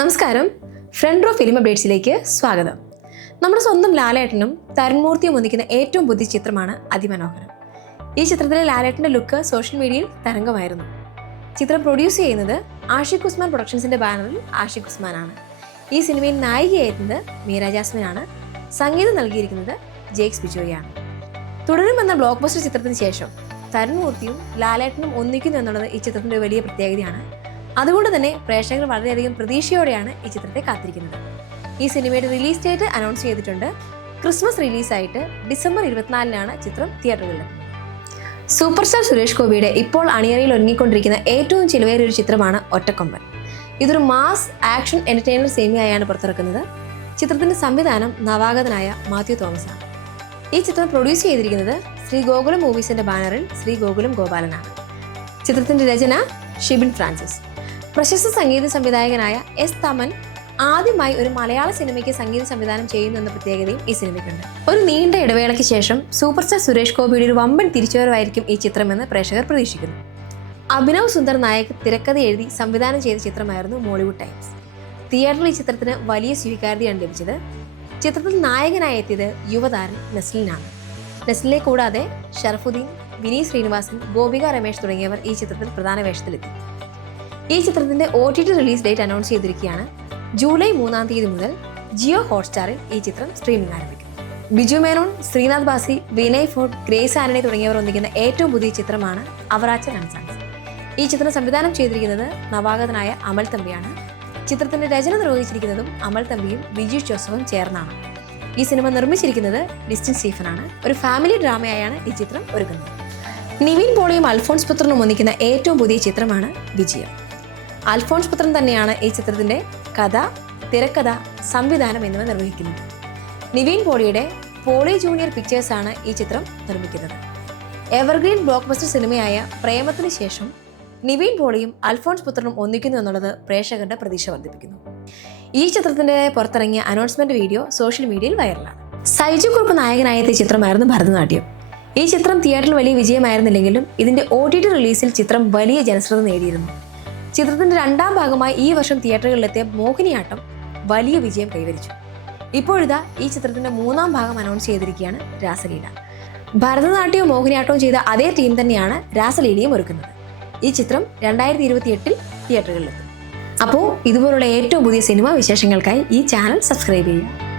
നമസ്കാരം, front raw film അപ്ഡേറ്റ്സിലേക്ക് സ്വാഗതം. നമ്മുടെ സ്വന്തം ലാലേട്ടനും തരുൺമൂർത്തിയും ഒന്നിക്കുന്ന ഏറ്റവും പുതിയ ചിത്രമാണ് അതിമനോഹരം. ഈ ചിത്രത്തിലെ ലാലേട്ടൻ്റെ ലുക്ക് സോഷ്യൽ മീഡിയയിൽ തരംഗമായിരുന്നു. ചിത്രം പ്രൊഡ്യൂസ് ചെയ്യുന്നത് ആഷിഖ് ഉസ്മാൻ പ്രൊഡക്ഷൻസിന്റെ ബാനറിൽ ആഷിഖ് ഉസ്മാനാണ്. ഈ സിനിമയിൽ നായികയായിരുന്നത് മീര ജാസ്മിനാണ്. സംഗീതം നൽകിയിരിക്കുന്നത് ജേക്സ് ബിജോയാണ്. തുടരുമെന്ന ബ്ലോക്ക് ബസ്റ്റർ ചിത്രത്തിന് ശേഷം തരുൺമൂർത്തിയും ലാലേട്ടനും ഒന്നിക്കുന്നു എന്നുള്ളത് ഈ ചിത്രത്തിന്റെ ഒരു വലിയ പ്രത്യേകതയാണ്. അതുകൊണ്ട് തന്നെ പ്രേക്ഷകർ വളരെയധികം പ്രതീക്ഷയോടെയാണ് ഈ ചിത്രത്തെ കാത്തിരിക്കുന്നത്. ഈ സിനിമയുടെ റിലീസ് ഡേറ്റ് അനൗൺസ് ചെയ്തിട്ടുണ്ട്. ക്രിസ്മസ് റിലീസായിട്ട് ഡിസംബർ 24-നാണ് ചിത്രം തിയേറ്ററുകളിൽ. സൂപ്പർ സ്റ്റാർ സുരേഷ് ഗോപിയുടെ ഇപ്പോൾ അണിയറയിൽ ഒരുങ്ങിക്കൊണ്ടിരിക്കുന്ന ഏറ്റവും ചിലവേറിയ ഒരു ചിത്രമാണ് ഒറ്റക്കൊമ്പൻ. ഇതൊരു മാസ് ആക്ഷൻ എന്റർടൈനർ സിനിമയായാണ് പുറത്തിറക്കുന്നത്. ചിത്രത്തിന്റെ സംവിധാനം നവാഗതനായ മാത്യു തോമസ് ആണ്. ഈ ചിത്രം പ്രൊഡ്യൂസ് ചെയ്തിരിക്കുന്നത് ശ്രീ ഗോകുലം മൂവീസിന്റെ ബാനറിൽ ശ്രീ ഗോകുലം ഗോപാലനാണ്. ചിത്രത്തിന്റെ രചന ഷിബിൻ ഫ്രാൻസിസ്. പ്രശസ്ത സംഗീത സംവിധായകനായ എസ് തമൻ ആദ്യമായി ഒരു മലയാള സിനിമയ്ക്ക് സംഗീത സംവിധാനം ചെയ്യുന്നു എന്ന പ്രത്യേകതയും ഈ സിനിമയ്ക്കുണ്ട്. ഒരു നീണ്ട ഇടവേളയ്ക്ക് ശേഷം സൂപ്പർ സ്റ്റാർ സുരേഷ് ഗോപിയുടെ ഒരു വമ്പൻ തിരിച്ചുവരവായിരിക്കും ഈ ചിത്രമെന്ന് പ്രേക്ഷകർ പ്രതീക്ഷിക്കുന്നു. അഭിനവ് സുന്ദർ നായക് തിരക്കഥ എഴുതി സംവിധാനം ചെയ്ത ചിത്രമായിരുന്നു മോളിവുഡ് ടൈംസ്. തിയേറ്ററിൽ ഈ ചിത്രത്തിന് വലിയ സ്വീകാര്യതയാണ് ലഭിച്ചത്. ചിത്രത്തിൽ നായകനായി എത്തിയത് യുവതാരൻ നെസ്ലിനാണ്. നെസ്ലിനെ കൂടാതെ ഷറഫുദ്ദീൻ, വിനീത് ശ്രീനിവാസൻ, ഗോപിക രമേശ് തുടങ്ങിയവർ ഈ ചിത്രത്തിൽ പ്രധാന വേഷത്തിലെത്തി. ഈ ചിത്രത്തിന്റെ OTT റിലീസ് ഡേറ്റ് അനൗൺസ് ചെയ്തിരിക്കുകയാണ്. ജൂലൈ 3-ാം തീയതി മുതൽ ജിയോ ഹോട്ട്സ്റ്റാറിൽ ഈ ചിത്രം സ്ട്രീമിംഗ് ആരംഭിക്കും. ബിജു മേനോൻ, ശ്രീനാഥ് ബാസി, വിനയ് ഫോർട്ട്, ഗ്രേസ് ആന്റണി തുടങ്ങിയവർ ഒന്നിക്കുന്ന ഏറ്റവും പുതിയ ചിത്രമാണ് അവറാച്ചൻ ആൻഡ് സൺസ്. ഈ ചിത്രം സംവിധാനം ചെയ്തിരിക്കുന്നത് നവാഗതനായ അമൽ തമ്പിയാണ്. ചിത്രത്തിന്റെ രചന നിർവഹിച്ചിരിക്കുന്നതും അമൽ തമ്പിയും ബിജു ജോസഫും ചേർന്നാണ്. ഈ സിനിമ നിർമ്മിച്ചിരിക്കുന്നത് ഡിസ്റ്റിൻ സ്റ്റീഫനാണ്. ഒരു ഫാമിലി ഡ്രാമയായാണ് ഈ ചിത്രം ഒരുക്കുന്നത്. നിവിൻ പോളിയും അൽഫോൺസ് പുത്രനും ഒന്നിക്കുന്ന ഏറ്റവും പുതിയ ചിത്രമാണ് വിജയം. അൽഫോൺസ് പുത്രൻ തന്നെയാണ് ഈ ചിത്രത്തിന്റെ കഥ, തിരക്കഥ, സംവിധാനം എന്നിവ നിർവഹിക്കുന്നത്. നിവിൻ പോളിയുടെ പോളി ജൂനിയർ പിക്ചേഴ്സ് ആണ് ഈ ചിത്രം നിർമ്മിക്കുന്നത്. എവർഗ്രീൻ ബ്ലോക്ക് ബസ്റ്റർ സിനിമയായ പ്രേമത്തിന് ശേഷം നിവിൻ പോളിയും അൽഫോൺസ് പുത്രനും ഒന്നിക്കുന്നു എന്നുള്ളത് പ്രേക്ഷകരുടെ പ്രതീക്ഷ വർദ്ധിപ്പിക്കുന്നു. ഈ ചിത്രത്തിന്റെ പുറത്തിറങ്ങിയ അനൗൺസ്മെന്റ് വീഡിയോ സോഷ്യൽ മീഡിയയിൽ വൈറലാണ്. സൈജു കുറുപ്പ് നായകനായെത്തിയ ചിത്രമായിരുന്നു ഭരതനാട്യം. ഈ ചിത്രം തിയേറ്ററിൽ വലിയ വിജയമായിരുന്നില്ലെങ്കിലും ഇതിന്റെ OTT റിലീസിൽ ചിത്രം വലിയ ജനശ്രദ്ധ നേടിയിരുന്നു. ചിത്രത്തിന്റെ രണ്ടാം ഭാഗമായി ഈ വർഷം തിയേറ്ററുകളിലെത്തിയ മോഹിനിയാട്ടം വലിയ വിജയം കൈവരിച്ചു. ഇപ്പോഴിതാ ഈ ചിത്രത്തിന്റെ 3-ാം ഭാഗം അനൗൺസ് ചെയ്തിരിക്കുകയാണ് രാസലീല. ഭരതനാട്യവും മോഹിനിയാട്ടവും ചെയ്ത അതേ ടീം തന്നെയാണ് രാസലീലയും ഒരുക്കുന്നത്. ഈ ചിത്രം 2028-ൽ തിയേറ്ററുകളിലെത്തും. അപ്പോൾ ഇതുപോലുള്ള ഏറ്റവും പുതിയ സിനിമാ വിശേഷങ്ങൾക്കായി ഈ ചാനൽ സബ്സ്ക്രൈബ് ചെയ്യുക.